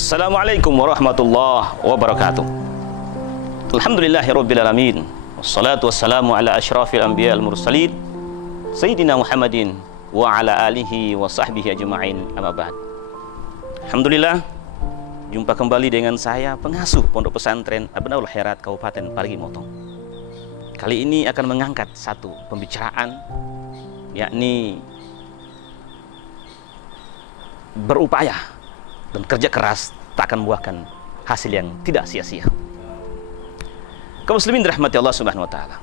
Assalamualaikum warahmatullahi wabarakatuh. Alhamdulillahirabbil alamin. Wassalatu wassalamu ala asyrafil anbiya wal mursalin sayyidina Muhammadin wa ala alihi wa sahbihi ajma'in. Amma ba'd. Alhamdulillah, jumpa kembali dengan saya, pengasuh Pondok Pesantren Abnaul Khairat Kabupaten Parigi Motong. Kali ini akan mengangkat satu pembicaraan, yakni berupaya dan kerja keras tak akan membuahkan hasil yang tidak sia-sia. Kaum muslimin dirahmati Allah Subhanahu wa taala.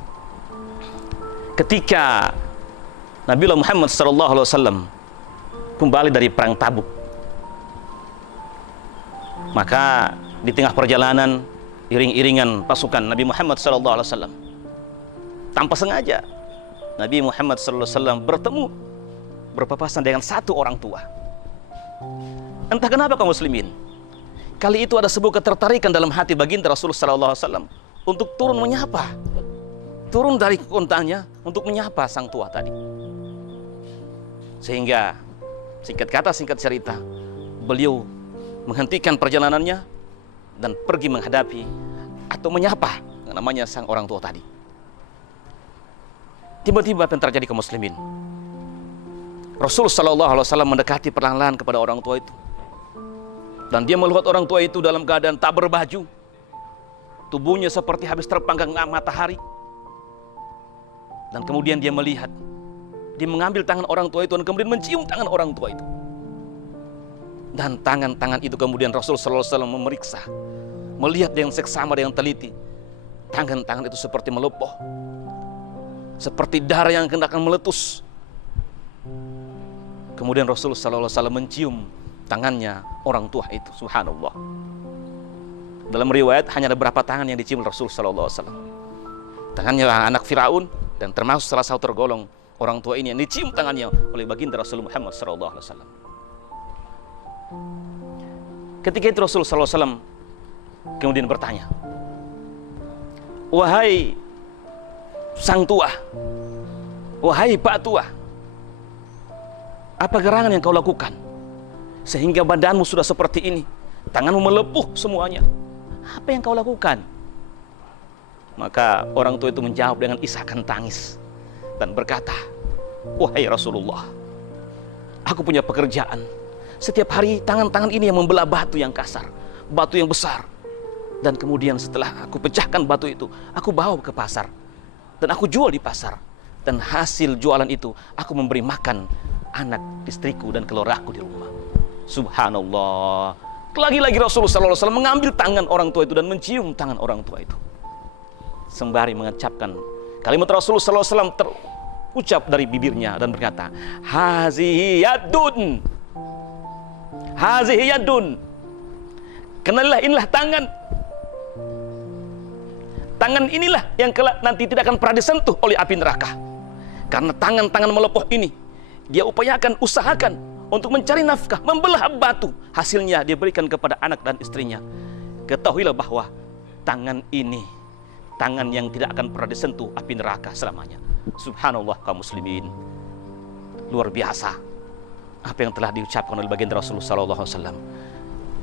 Ketika Nabiullah Muhammad sallallahu alaihi wasallam kembali dari perang Tabuk, maka di tengah perjalanan iring-iringan pasukan Nabi Muhammad sallallahu alaihi wasallam, tanpa sengaja Nabi Muhammad sallallahu alaihi wasallam berpapasan dengan satu orang tua. Entah kenapa kaum muslimin, kali itu ada sebuah ketertarikan dalam hati baginda Rasulullah SAW untuk turun menyapa, turun dari untanya untuk menyapa sang tua tadi. Sehingga singkat kata singkat cerita, beliau menghentikan perjalanannya dan pergi menghadapi atau menyapa yang namanya sang orang tua tadi. Tiba-tiba apa yang terjadi kaum muslimin? Rasulullah SAW mendekati perlahan-lahan kepada orang tua itu. Dan dia melihat orang tua itu dalam keadaan tak berbaju, tubuhnya seperti habis terpanggang matahari. Dan kemudian dia melihat, dia mengambil tangan orang tua itu dan kemudian mencium tangan orang tua itu. Dan tangan-tangan itu kemudian Rasulullah SAW memeriksa, melihat dengan seksama, dengan teliti. Tangan-tangan itu seperti melepuh, seperti darah yang akan meletus. Kemudian Rasulullah SAW mencium tangannya orang tua itu. Subhanallah. Dalam riwayat hanya ada beberapa tangan yang dicium Rasulullah SAW. Tangannya anak Firaun, dan termasuk salah satu tergolong orang tua ini yang dicium tangannya oleh baginda Rasulullah Muhammad SAW. Ketika itu Rasulullah SAW kemudian bertanya, "Wahai sang tua, wahai pak tua, apa gerangan yang kau lakukan sehingga badanmu sudah seperti ini, tanganmu melepuh semuanya? Apa yang kau lakukan?" Maka orang tua itu menjawab dengan isakan tangis dan berkata, "Wahai Rasulullah, aku punya pekerjaan. Setiap hari tangan-tangan ini yang membelah batu yang kasar, batu yang besar. Dan kemudian setelah aku pecahkan batu itu, aku bawa ke pasar dan aku jual di pasar. Dan hasil jualan itu aku memberi makan anak istriku dan keluargaku di rumah." Subhanallah. Lagi-lagi Rasulullah SAW mengambil tangan orang tua itu dan mencium tangan orang tua itu, sembari mengucapkan kalimat Rasulullah SAW terucap dari bibirnya dan berkata, "Hazihi yadun, hazihi yadun." Kenalilah, inilah tangan. Tangan inilah yang kelak nanti tidak akan pernah disentuh oleh api neraka. Karena tangan-tangan melepuh ini, dia usahakan untuk mencari nafkah, membelah batu. Hasilnya dia berikan kepada anak dan istrinya. Ketahuilah bahwa tangan ini, tangan yang tidak akan pernah disentuh api neraka selamanya. Subhanallah kaum muslimin. Luar biasa apa yang telah diucapkan oleh baginda Rasulullah SAW.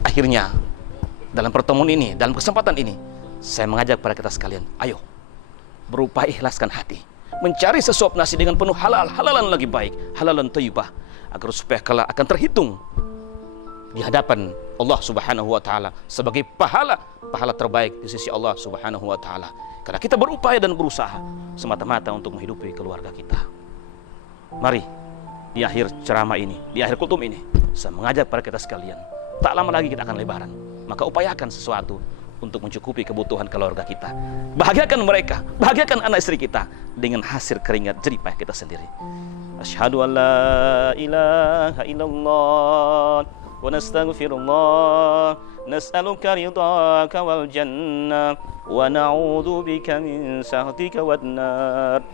Akhirnya dalam pertemuan ini, dalam kesempatan ini, saya mengajak kepada kita sekalian, ayo berupaya ikhlaskan hati, mencari sesuap nasi dengan penuh halal, halalan lagi baik, halalan thayyibah, agar supaya kelak akan terhitung di hadapan Allah Subhanahu wa taala sebagai pahala terbaik di sisi Allah Subhanahu wa taala. Karena kita berupaya dan berusaha semata-mata untuk menghidupi keluarga kita. Mari di akhir ceramah ini, di akhir kutum ini, saya mengajak para kita sekalian, tak lama lagi kita akan lebaran. Maka upayakan sesuatu untuk mencukupi kebutuhan keluarga kita. Bahagiakan mereka, bahagiakan anak istri kita dengan hasil keringat jerih payah kita sendiri. Asyhadu an la ilaha illallah wa nastaghfirullah nas'aluka ridhaka wal jannah wa na'udzu bika min sakhatika wan nar.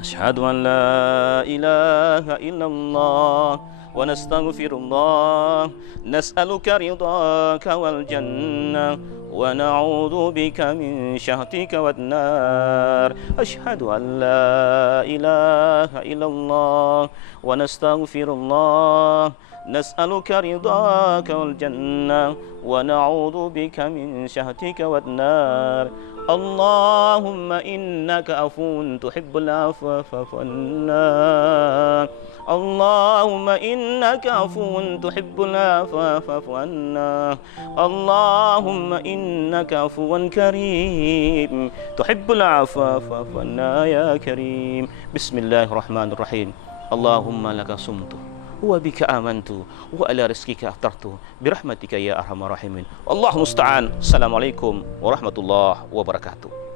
Asyhadu an la ilaha illallah wa nastaghfirullah nas'aluka ridhaka wal jannah wa na'udzu bika min sakhatika wan nar. Asyhadu an la ilaha illallah wa nastaghfirullah nas'aluka ridhaka wal jannah wa na'udzu bika min sakhatika wan nar. Allahumma innaka afuwun tuhibbul afwa fa'fu anna. Allahumma innaka afuwun tuhibbul afwa fa'fu anna. Allahumma innaka afuwun karim tuhibbul afwa fa'fu anna ya karim. Bismillahirrahmanirrahim. Allahumma laka sumtu wa bika amantu wa ala rizqika aftartu birahmatika ya arhamar rahimin. Allahu musta'an. Assalamualaikum warahmatullahi wabarakatuh.